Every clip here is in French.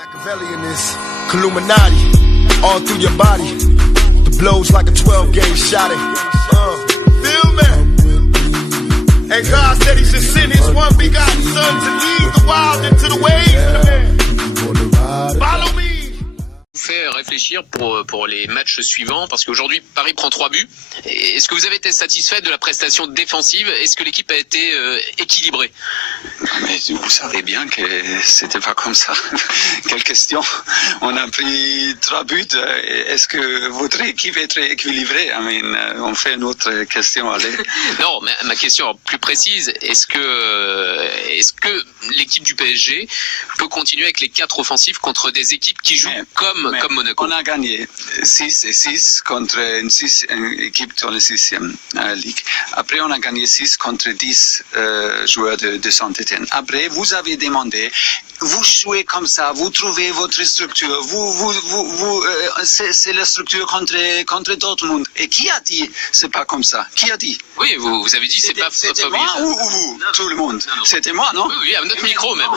Machiavelli in this Illuminati, all through your body. The blows like a 12-gauge shot. Feel me? And God said He should send His one begotten Son to lead the wild into the ways. Follow me. Fait réfléchir pour les matchs suivants, parce qu'aujourd'hui Paris prend 3 buts. Est-ce que vous avez été satisfait de la prestation défensive? Est-ce que l'équipe a été équilibrée? Mais vous savez bien que c'était pas comme ça. Quelle question? On a pris 3 buts. Est-ce que votre équipe est très équilibrée? On fait une autre question. Allez. Non, mais ma question plus précise, est-ce que l'équipe du PSG peut continuer avec les 4 offensifs contre des équipes qui jouent comme Monaco? On a gagné 6 contre une équipe dans la 6e ligue. Après, on a gagné 6 contre 10 joueurs de Saint-Étienne. Après, vous avez demandé, vous jouez comme ça, vous trouvez votre structure, c'est la structure contre Dortmund. Et qui a dit c'est pas comme ça? Qui a dit? Oui, vous avez dit c'est pas c'était moi ou vous? Non, tout le monde. Non. C'était moi, non? Oui, à notre micro même.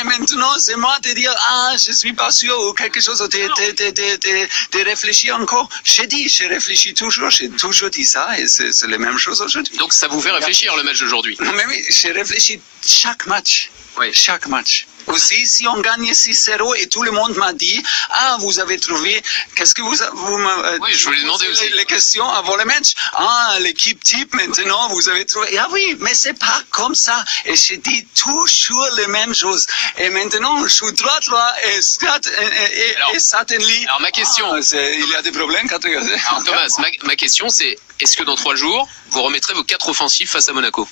Et maintenant, c'est moi de dire je suis pas sûr ou quelque chose, de réfléchir encore. J'ai réfléchi toujours, j'ai toujours dit ça et c'est la même chose aujourd'hui. Donc ça vous fait réfléchir le match d'aujourd'hui? Mais oui, j'ai réfléchi chaque match. Oui. Chaque match. Aussi, si on gagne 6-0 et tout le monde m'a dit, vous avez trouvé, qu'est-ce que vous m'avez... Oui, je voulais demander aussi. Les questions avant le match. L'équipe type, maintenant, vous avez trouvé... Oui, mais c'est pas comme ça. Et je dis toujours les mêmes choses. Et maintenant, je suis 3-3 et suddenly... Alors, ma question... il y a des problèmes quand... Alors, Thomas, ma question, c'est, est-ce que dans 3 jours, vous remettrez vos 4 offensifs face à Monaco?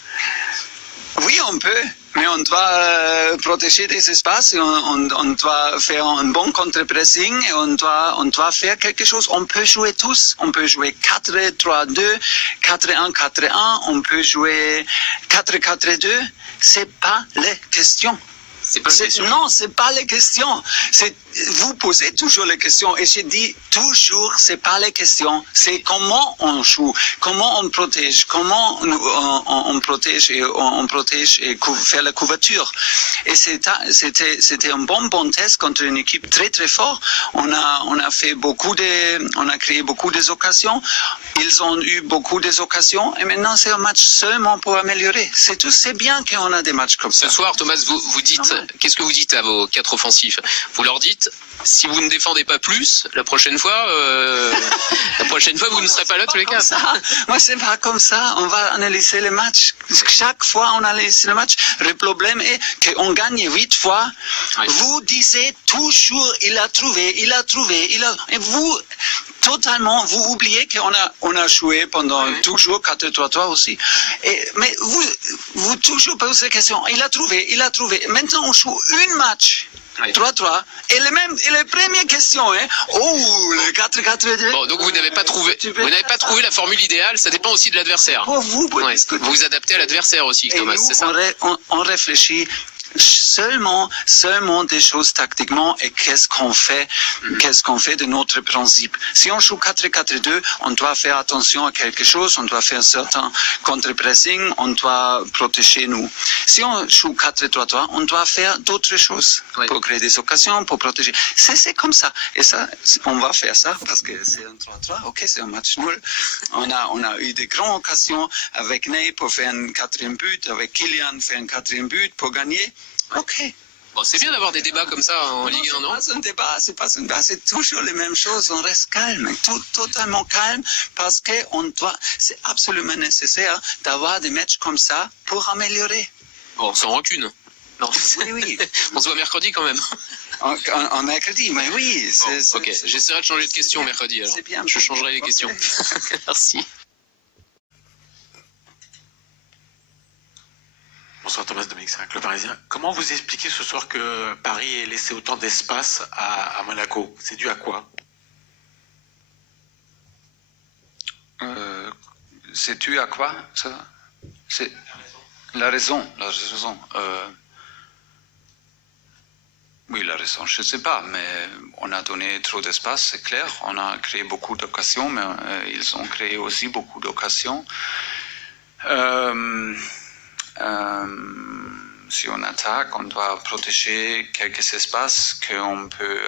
Oui, on peut, mais on doit protéger des espaces, et on doit faire un bon contre-pressing, et on doit faire quelque chose. On peut jouer tous, on peut jouer 4-3-2, 4-1, 4-1, on peut jouer 4-4-2, c'est pas les questions. Non, c'est pas les questions. Vous posez toujours les questions et je dis toujours, c'est pas les questions. C'est comment on joue, comment on protège, comment on protège et faire la couverture. Et c'était un bon test contre une équipe très très forte. On a créé beaucoup d'occasions. Ils ont eu beaucoup d'occasions et maintenant c'est un match seulement pour améliorer. C'est tout. C'est bien qu'on a des matchs comme ça. Ce soir, Thomas, vous dites, qu'est-ce que vous dites à vos 4 offensifs? Vous leur dites, si vous ne défendez pas plus, la prochaine fois, vous ne serez pas là tous les 4. Moi, c'est pas comme ça. On va analyser les matchs. Chaque fois, on analyse le match. Le problème est qu'on gagne 8 fois. Oui. Vous disiez toujours, il a trouvé. Et vous, totalement, vous oubliez qu'on a joué pendant toujours 4-3-3 aussi. Mais vous toujours posez la question. Il a trouvé. Maintenant, on joue un match. 3-3. Et les premières questions, le 4-4-2. Bon, donc vous n'avez pas trouvé la formule idéale, ça dépend aussi de l'adversaire. Vous vous adaptez à l'adversaire aussi, Thomas, c'est ça? On réfléchit seulement des choses tactiquement et qu'est-ce qu'on fait de notre principe. Si on joue 4-4-2, on doit faire attention à quelque chose, on doit faire un certain contre-pressing, on doit protéger nous. Si on joue 4-3-3, on doit faire d'autres choses pour créer des occasions, pour protéger. C'est comme ça. Et ça, on va faire ça parce que c'est un 3-3, ok, c'est un match nul. On a eu des grandes occasions avec Ney pour faire un 4e but, avec Kylian faire un 4e but pour gagner. Ok. Bon, c'est bien d'avoir des débats comme ça en Ligue 1, non? C'est pas un débat, c'est toujours les mêmes choses. On reste calme, totalement calme, parce que c'est absolument nécessaire d'avoir des matchs comme ça pour améliorer. Bon, sans rancune. Non. Oui. On se voit mercredi quand même. En mercredi, mais oui. Ok, j'essaierai de changer de question mercredi alors. C'est bien. Je changerai les questions. Merci. Bonsoir Thomas Dominique, c'est un club parisien. Comment vous expliquez ce soir que Paris ait laissé autant d'espace à Monaco? C'est dû à quoi? C'est dû à quoi ça? C'est la raison. Oui, la raison, je ne sais pas, mais on a donné trop d'espace, c'est clair. On a créé beaucoup d'occasions, mais ils ont créé aussi beaucoup d'occasions. si on attaque, on doit protéger quelques espaces, qu'on peut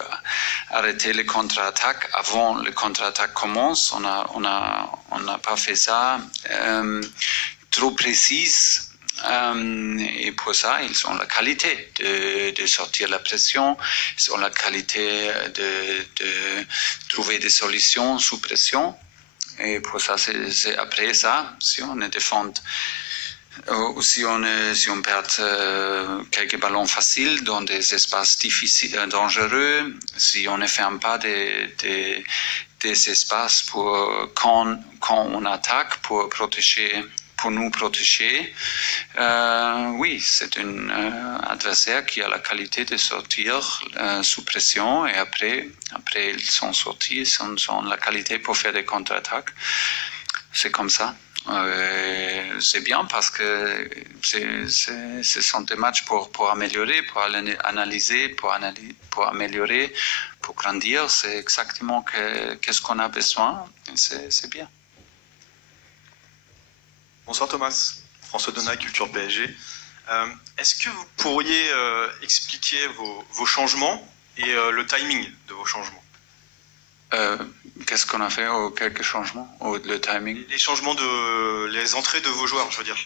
arrêter les contre-attaques avant le contre-attaque commence. On n'a pas fait ça. Trop précise. Et pour ça, ils ont la qualité de sortir la pression, ils ont la qualité de trouver des solutions sous pression. Et pour ça, c'est après ça, si on est défend, ou si on perd quelques ballons faciles dans des espaces difficiles, dangereux, si on ne ferme pas des espaces quand on attaque pour nous protéger. Oui, c'est un adversaire qui a la qualité de sortir sous pression et après ils sont sortis, ils ont la qualité pour faire des contre-attaques. C'est comme ça. C'est bien parce que ce sont des matchs pour améliorer, pour analyser, pour améliorer, pour grandir. C'est exactement qu'est-ce qu'on a besoin. C'est bien. Bonsoir Thomas, François Donat, Culture PSG. Est-ce que vous pourriez expliquer vos changements et le timing de vos changements? Qu'est-ce qu'on a fait ou quelques changements ou le timing? Les changements les entrées de vos joueurs, je veux dire.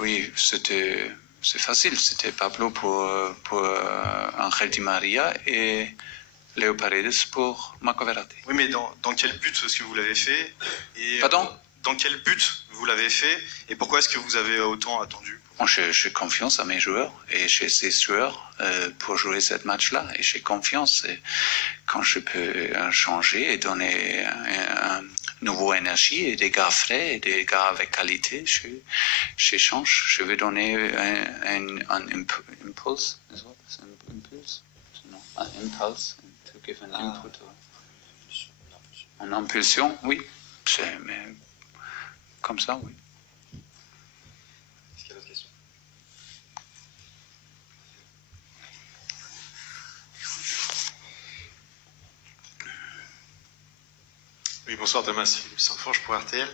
Oui, c'est facile. C'était Pablo pour Angel Di Maria et Léo Paredes pour Marco Verratti. Oui, mais dans quel but est-ce que vous l'avez fait et, Pardon? Dans quel but vous l'avez fait et pourquoi est-ce que vous avez autant attendu? J'ai confiance à mes joueurs et chez ces joueurs pour jouer ce match-là. Et j'ai confiance quand je peux changer et donner une nouvelle énergie et des gars frais et des gars avec qualité, je change. Je vais donner un impulse. Un impulse. To give an input. Une impulsion, oui. Mais comme ça, oui. Est-ce qu'il y a d'autres questions? Oui, bonsoir Thomas, Philippe Saint-Forge pour RTL.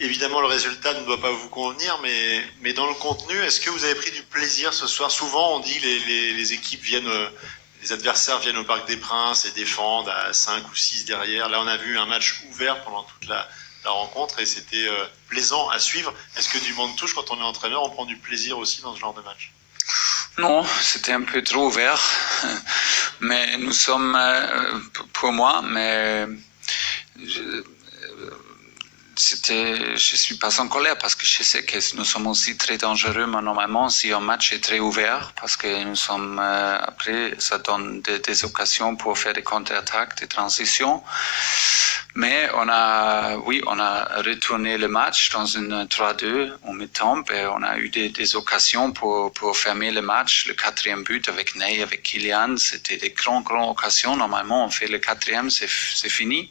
Évidemment, le résultat ne doit pas vous convenir, mais dans le contenu, est-ce que vous avez pris du plaisir ce soir? Souvent, on dit les équipes les adversaires viennent au Parc des Princes et défendent à 5 ou 6 derrière. Là, on a vu un match ouvert pendant toute la rencontre et c'était plaisant à suivre. Est-ce que du banc de touche, quand on est entraîneur, on prend du plaisir aussi dans ce genre de match? Non, c'était un peu trop ouvert, mais nous sommes, pour moi, mais je suis pas en colère parce que je sais que nous sommes aussi très dangereux, mais normalement, si un match est très ouvert, parce que nous sommes, après, ça donne des occasions pour faire des contre-attaques, des transitions. Mais on a retourné le match dans une 3-2 au mi-temps et on a eu des occasions pour fermer le match. Le 4e but avec Ney, avec Kylian, c'était des grandes occasions. Normalement, on fait le 4e, c'est fini.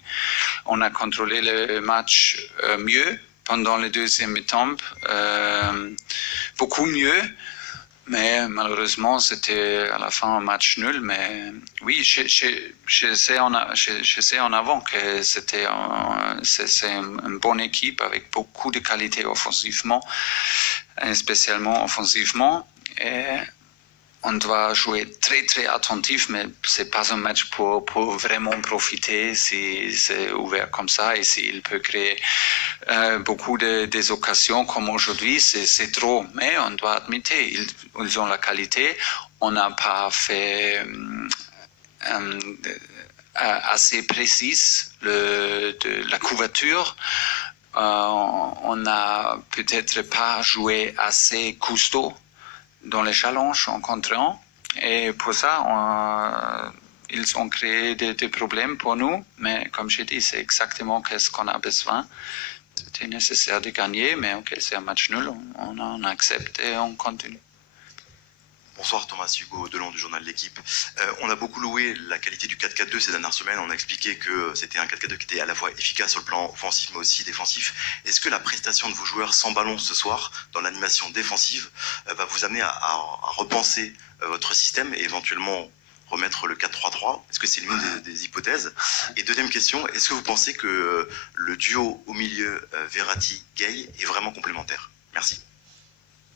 On a contrôlé le match mieux pendant le 2e mi-temps, beaucoup mieux. Mais malheureusement, c'était à la fin un match nul. Mais oui, je sais en avant que c'est une bonne équipe avec beaucoup de qualité offensivement, et spécialement offensivement. Et on doit jouer très très attentif, mais c'est pas un match pour vraiment profiter si c'est ouvert comme ça et s'il peut créer beaucoup des occasions comme aujourd'hui, c'est trop. Mais on doit admettre, ils ont la qualité. On n'a pas fait assez précise la couverture. On n'a peut-être pas joué assez costaud dans les challenges en contre-un. Et pour ça, ils ont créé des problèmes pour nous. Mais comme j'ai dit, c'est exactement ce qu'on a besoin. C'était nécessaire de gagner, mais ok, c'est un match nul. On accepte et on continue. Bonsoir Thomas, Hugo Delon du journal L'Équipe. On a beaucoup loué la qualité du 4-4-2 ces dernières semaines. On a expliqué que c'était un 4-4-2 qui était à la fois efficace sur le plan offensif mais aussi défensif. Est-ce que la prestation de vos joueurs sans ballon ce soir dans l'animation défensive va vous amener à repenser votre système et éventuellement remettre le 4-3-3? Est-ce que c'est l'une des hypothèses? Et deuxième question, est-ce que vous pensez que le duo au milieu Verratti-Gay est vraiment complémentaire? Merci.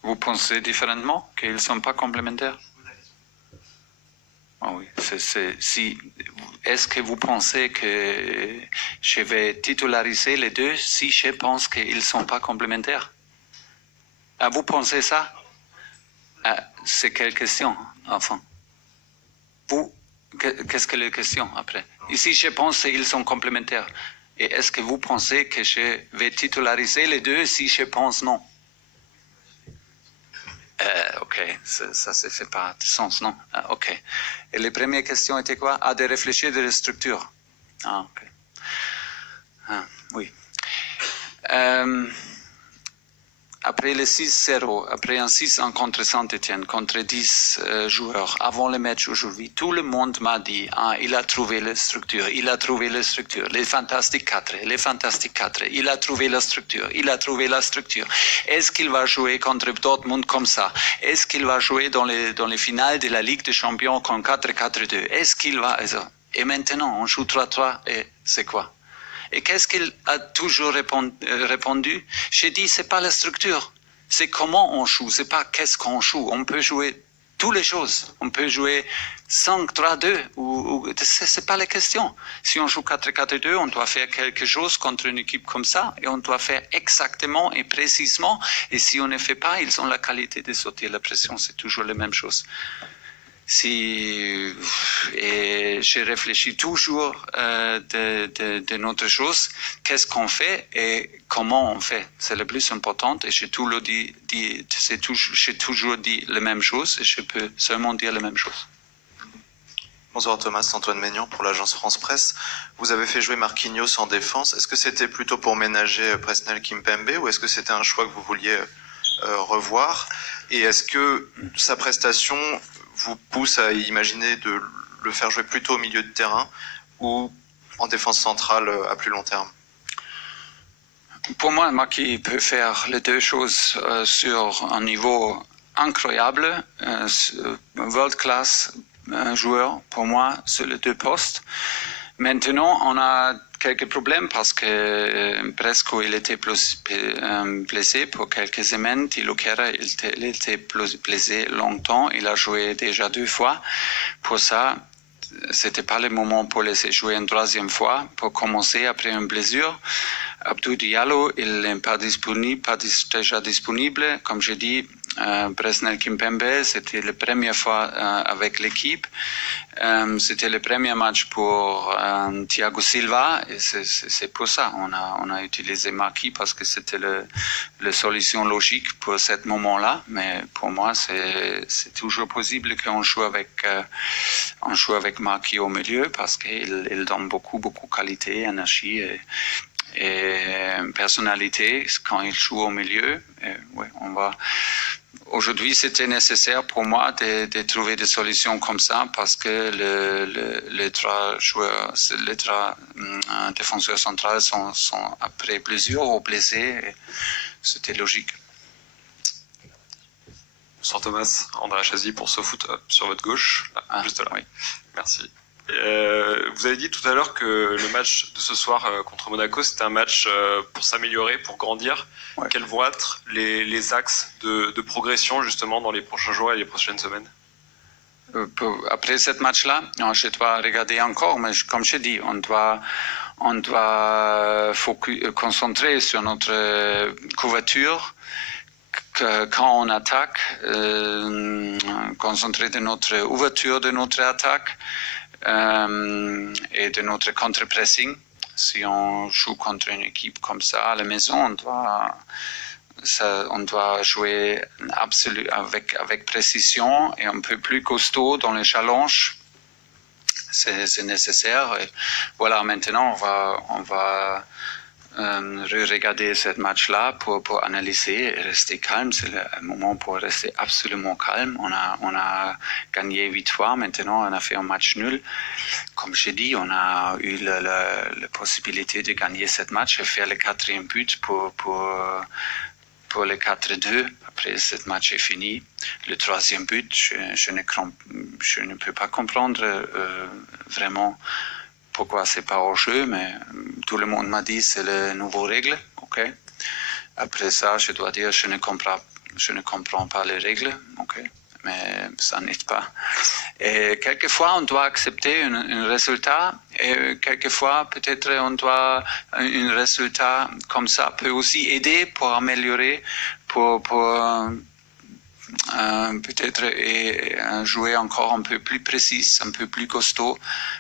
Vous pensez différemment, qu'ils ne sont pas complémentaires? Oh oui, est-ce que vous pensez que je vais titulariser les deux si je pense qu'ils ne sont pas complémentaires? Ah, vous pensez ça? Ah, c'est quelle question, enfin? Qu'est-ce que la question après? Ici, je pense qu'ils sont complémentaires. Et est-ce que vous pensez que je vais titulariser les deux si je pense non? Ok, ça ne fait pas de sens, non? Ah, ok. Et les premières questions étaient quoi? Ah, de réfléchir de la structure. Ah, ok. Ah, oui. Après le 6-0, après un 6-1 contre Saint-Etienne, contre 10 joueurs, avant le match aujourd'hui, tout le monde m'a dit, il a trouvé la structure, les fantastiques 4, il a trouvé la structure, Est-ce qu'il va jouer contre Dortmund comme ça? Est-ce qu'il va jouer dans les finales de la Ligue des Champions comme 4-4-2? Est-ce qu'il va... Et maintenant, on joue 3-3, et c'est quoi? Et qu'est-ce qu'il a toujours répondu? J'ai dit, c'est pas la structure, c'est comment on joue, c'est pas qu'est-ce qu'on joue. On peut jouer toutes les choses. On peut jouer 5-3-2, c'est pas la question. Si on joue 4-4-2, on doit faire quelque chose contre une équipe comme ça, et on doit faire exactement et précisément. Et si on ne fait pas, ils ont la qualité de sauter la pression, c'est toujours la même chose. Et je réfléchis toujours de notre chose, qu'est-ce qu'on fait et comment on fait. C'est le plus important et j'ai toujours dit la même chose et je peux seulement dire la même chose. Bonsoir Thomas, Antoine Maignan pour l'agence France Presse. Vous avez fait jouer Marquinhos en défense. Est-ce que c'était plutôt pour ménager Presnel Kimpembe ou est-ce que c'était un choix que vous vouliez revoir? Et est-ce que sa prestation vous pousse à imaginer de le faire jouer plutôt au milieu de terrain ou en défense centrale à plus long terme? Pour moi, Marquis peut faire les deux choses sur un niveau incroyable, world class joueur pour moi sur les deux postes. Maintenant, on a quelques problèmes parce que Bresco il était blessé pour quelques semaines. Thilo Kehrer il était blessé longtemps. Il a joué déjà 2 fois. Pour ça, c'était pas le moment pour laisser jouer une 3e fois pour commencer après une blessure. Abdou Diallo il n'est pas déjà disponible. Comme je dis, Presnel Kimpembe, c'était la première fois avec l'équipe. C'était le premier match pour Thiago Silva et c'est pour ça on a utilisé Marquis parce que c'était la solution logique pour ce moment-là. Mais pour moi, c'est toujours possible qu'on joue avec Marquis au milieu parce qu'il donne beaucoup qualité, énergie et personnalité quand il joue au milieu. Et, ouais, aujourd'hui, c'était nécessaire pour moi de trouver des solutions comme ça parce que les 3 joueurs, les 3 défenseurs centraux sont après blessure ou blessés. C'était logique. Bonsoir Thomas, André Chazy pour SoFoot sur votre gauche, juste là. Oui. Merci. Vous avez dit tout à l'heure que le match de ce soir contre Monaco, c'était un match pour s'améliorer, pour grandir. Ouais. Quels vont être les axes de progression justement dans les prochains jours et les prochaines semaines? Après ce match-là, je dois regarder encore, mais comme je dis, on doit concentrer sur notre couverture. Quand on attaque, concentrer de notre ouverture de notre attaque et de notre contre-pressing. Si on joue contre une équipe comme ça à la maison, on doit jouer avec précision et un peu plus costaud dans les challenges. C'est nécessaire. Et voilà, maintenant on va regarder ce match-là pour analyser et rester calme. C'est le moment pour rester absolument calme. On a gagné 8 fois, maintenant on a fait un match nul. Comme j'ai dit, on a eu la possibilité de gagner ce match et faire le 4e but pour le 4-2. Après, ce match est fini. Le 3e but, je ne peux pas comprendre vraiment pourquoi c'est pas au jeu, mais tout le monde m'a dit c'est la nouvelle règle. Okay. Après ça, je dois dire je ne comprends je ne comprends pas les règles, mais ça n'aide pas. Et quelquefois, on doit accepter un résultat, et quelquefois, peut-être, un résultat comme ça peut aussi aider pour améliorer, pour peut-être jouer encore un peu plus précis, un peu plus costaud,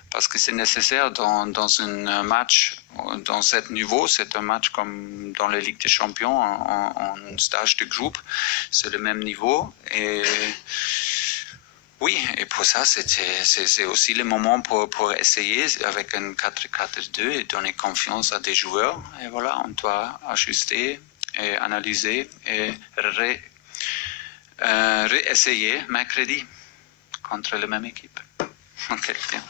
parce que c'est nécessaire dans un match, dans ce niveau, c'est un match comme dans la Ligue des Champions, en stage de groupe, c'est le même niveau. Et oui, et pour ça, c'est aussi le moment pour essayer avec un 4-4-2 et donner confiance à des joueurs. Et voilà, on doit ajuster et analyser et réessayer mercredi contre la même équipe. Ok, bien.